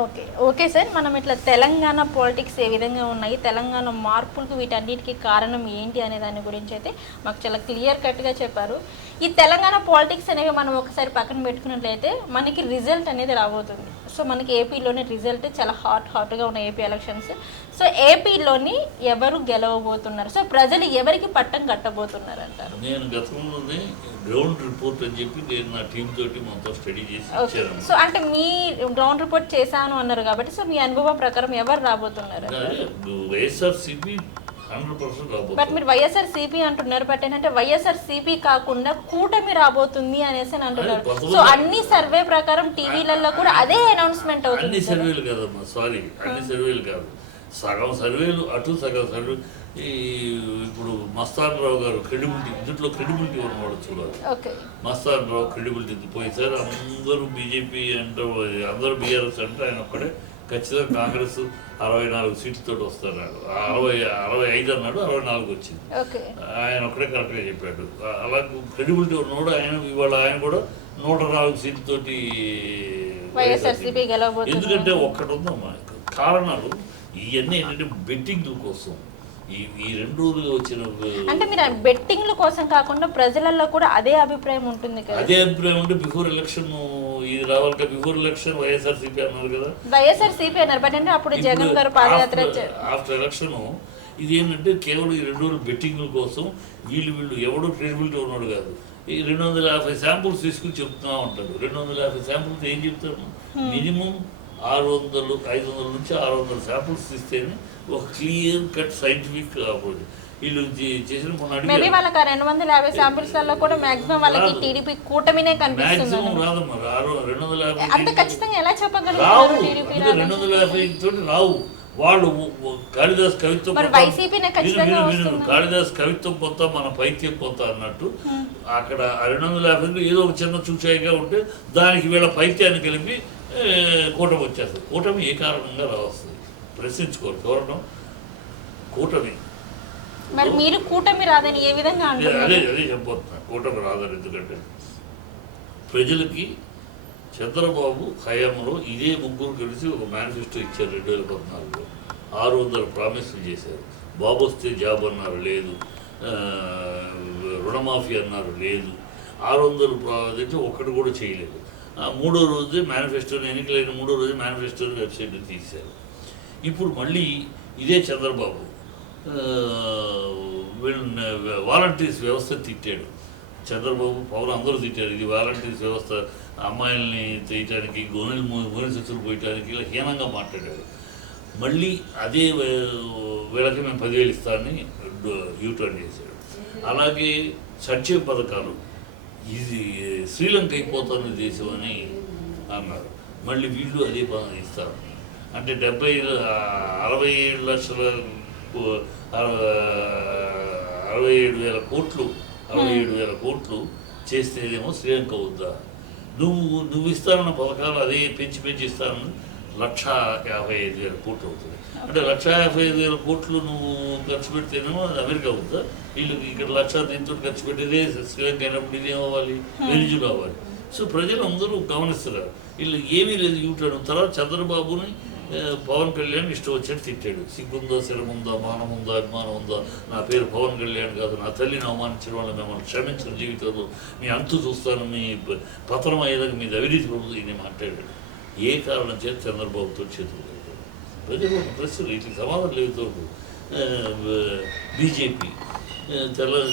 Okay. Okay sir. మనం ఇట్లా Telangana politics ఏ విధంగా ఉన్నాయి, తెలంగాణ మార్పులకు వీటన్నిటికి కారణం ఏంటి అనే దాని గురించి అయితే మాకు చాలా క్లియర్ కట్‌గా చెప్పారు. ఈ తెలంగాణ పాలిటిక్స్ అనేవి మనం ఒకసారి పక్కన పెట్టుకున్నట్లయితే మనకి రిజల్ట్ అనేది రాబోతుంది. సో మనకి ఏపీలోని రిజల్ట్ చాలా హాట్‌గా ఉన్నాయి ఏపీ ఎలక్షన్స్. సో ఏపీలోని ఎవరు గెలవబోతున్నారు? సో ప్రజలు ఎవరికి పట్టం కట్టబోతున్నారంటారు? నేను గతంలోనే గ్రౌండ్ రిపోర్ట్ అని చెప్పి నేను నా టీం తోటి మొత్తం స్టడీ చేసి ఇచ్చాను. సో అంటే మీ గ్రౌండ్ రిపోర్ట్ చేశాను అన్నారు కాబట్టి సో మీ అనుభవం ప్రకారం ఎవరు రాబోతున్నారు? వైఎస్ఆర్సీపీ 100% రాబోతుంది. బట్ మీరు వైఎస్ఆర్సీపీ అంటున్నారు. బట్ ఏంటంటే వైఎస్ఆర్సీపీ కాకుండా కూటమి రాబోతుంది అనేసి అంటున్నారు. సో అన్ని సర్వే ప్రకారం టీవీలలో కూడా అదే అనౌన్స్మెంట్ అవుతుంది. అన్ని సర్వేలు కాదమ్మా, సారీ, అన్ని సర్వేలు కాదు. సగం సర్వేలు అటు, సగం సర్వే. ఇప్పుడు మస్తాన్ రావు గారు క్రెడిబిలిటీ, ఇందులో క్రెడిబిలిటీ ఉన్నవాడు చూడాలి. మస్తాన్ రావు క్రెడిబిలిటీ పోయిసారి అందరూ బీజేపీ అంటే అందరూ బీఆర్ఎస్ అంటే ఆయన ఒక్కడే ఖచ్చితంగా కాంగ్రెస్ 64 సీట్లతో వస్తాడు. 65 అన్నాడు, 64 వచ్చింది. ఆయన ఒక్కడే కరెక్ట్గా చెప్పాడు. అలా క్రెడిబిలిటీ ఉన్నవాడు ఆయన. ఇవాళ ఆయన కూడా 104 సీట్లతోటి. ఎందుకంటే ఒక్కటి ఉందమ్మా కారణాలు. ఇవన్నీ ఏంటంటే బెట్టింగ్ల కోసం. ఈ 2 రోజులు వచ్చిన అంటే మీరు బెట్టింగ్ల కోసం కాకుండా ప్రజలలో కూడా అదే అభిప్రాయం ఉంటుంది కదా. అదే అభిప్రాయం ఉంటే బిఫోర్ ఎలక్షన్ ఇది రావాలి కదా. బిఫోర్ ఎలక్షన్ వైఎస్ఆర్సీపీ అన్నారు కదా. వైఎస్ఆర్సీపీ అన్నారు. బట్ అంటే అప్పుడు జగన్ గారు పాదయాత్ర ఆఫ్టర్ ఎలక్షన్ ఇది ఏంటంటే కేవలం ఈ 2 రోజులు బెట్టింగ్ల కోసం. వీళ్ళు ఎవడో క్రెడిబిలిటీ ఉన్నాడు కాదు. ఈ 250 శాంపుల్స్ తీసుకుని చెప్తున్నా ఉంటాడు. 250 శాంపుల్స్ ఏం చెప్తారు? మినిమం 600, 500 నుంచి 600 శాంపుల్స్ ఇస్తేనే ఒక క్లియర్ కట్ సైంటిఫిక్ అప్రోచ్ వీళ్ళు చేసిన. మేబీ వాళ్ళకి 250 శాంపిల్స్లలో కూడా మాక్సిమం వాళ్ళకి టీడీపీ కూటమినే కనిపిస్తుంది. మాక్సిమం రాదమ్మా, 250 అంత ఖచ్చితంగా ఎలా చెప్పగలుగుతారు? టీడీపీ 250 తోటి రావు. వాళ్ళు కాళిదాస్ కవిత్వం కాళిదాస్ కవిత్వం పోతా మన పైత్యం పోతా అన్నట్టు అక్కడ 250 ఏదో ఒక చిన్న చూచాయిగా ఉంటే దానికి వీళ్ళ పైత్యాన్ని కలిపి కూటమి వచ్చేస్తుంది. కూటమి ఏ కారణంగా రావస్తుంది ప్రశ్నించుకోరు. కోరడం కూటమి. మరి మీరు కూటమి రాదని ఏ విధంగా అదే చెప్పబోతున్నా. కూటమి రాదని. ఎందుకంటే ప్రజలకి చంద్రబాబు హయాంలో ఇదే ముగ్గురు కలిసి ఒక మేనిఫెస్టో ఇచ్చారు. 2014లో 600 ప్రామిస్లు చేశారు. బాబు వస్తే జాబ్ అన్నారు, లేదు. రుణమాఫీ అన్నారు, లేదు. 600 అయితే ఒక్కటి కూడా చేయలేదు. 3వ రోజే మేనిఫెస్టోని, ఎన్నికలైన 3వ రోజే మేనిఫెస్టోని వెబ్సైట్ తీశారు. ఇప్పుడు మళ్ళీ ఇదే చంద్రబాబు వాలంటీర్స్ వ్యవస్థ తిట్టాడు. చంద్రబాబు పవన్ అందరూ తిట్టారు. ఇది వాలంటీర్స్ వ్యవస్థ, అమ్మాయిల్ని తీయటానికి, గోనె శిక్షలు పోయటానికి ఇలా హీనంగా మాట్లాడాడు. మళ్ళీ అదే వీళ్ళకి మేము 10,000 ఇస్తానని యూటర్న్ చేశాడు. అలాగే సంక్షేమ పథకాలు ఇది శ్రీలంక అయిపోతున్న దేశం అని అన్నారు. మళ్ళీ వీళ్ళు అదే పదం ఇస్తారు. అంటే 67 లక్షల 67,000 కోట్లు 67,000 కోట్లు చేస్తేనేమో శ్రీలంక వద్దా? నువ్వు ఇస్తానన్న పథకాలు అదే పెంచి ఇస్తానని 1,55,000 కోట్లు అవుతుంది. అంటే 1,55,000 కోట్లు నువ్వు ఖర్చు పెడితేనేమో అది అమెరికా అవుద్దా? వీళ్ళకి ఇక్కడ 1,00,000 దీంతో ఖర్చు పెట్టేదే శ్రీలంక అయినప్పుడు ఇదేమవ్వాలి? వెలుజులు అవ్వాలి. సో ప్రజలు అందరూ గమనిస్తున్నారు. వీళ్ళు ఏమీ లేదు యూటర్న్. తర్వాత చంద్రబాబుని పవన్ కళ్యాణ్ ఇష్టం వచ్చినట్టు తిట్టాడు. సిగ్గుందా, శరముందా, మానం ఉందా, అభిమానం ఉందా? నా పేరు పవన్ కళ్యాణ్ కాదు. నా తల్లిని అవమానించిన వాళ్ళు మిమ్మల్ని క్షమించిన జీవితంలో మీ అంతు చూస్తాను, మీ పతనం అయ్యేదాకా మీద అవినీతి ప్రభుత్వం ఇది మాట్లాడాడు. ఏ కారణం చేత చంద్రబాబుతో చేతులు కలిపాడు? ప్రజలు ప్రశ్నలు వీటికి సమాధానం లేదు. బీజేపీ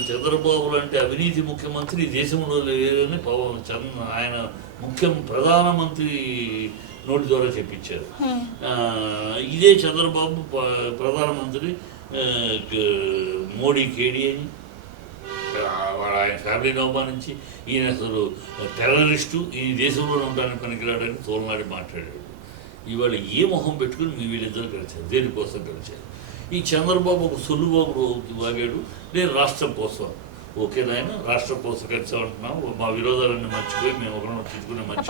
చంద్రబాబు లాంటి అవినీతి ముఖ్యమంత్రి దేశంలో లేదని ఆయన ప్రధానమంత్రి నోటి ద్వారా చెప్పించారు. ఇదే చంద్రబాబు ప్రధానమంత్రి మోడీ కేడీ అని ఆయన ఫ్యామిలీని అవమానించి ఈయన అసలు టెర్రరిస్టు, ఈ దేశంలో ఉండడానికి పనికిరాడని తోలనాడి మాట్లాడాడు. ఇవాళ ఏ మొహం పెట్టుకుని మీ వీళ్ళిద్దరు కలిశారు? దేనికోసం కలిశారు? ఈ చంద్రబాబు ఒక సొల్లుబాబు వాగాడు, నేను రాష్ట్రం కోసం. ఓకే నాయన, రాష్ట్రం కోసం కలిసామంటున్నాం. మా విరోధాలన్నీ మర్చిపోయి మేము ఒకరిని తీసుకునే మంచి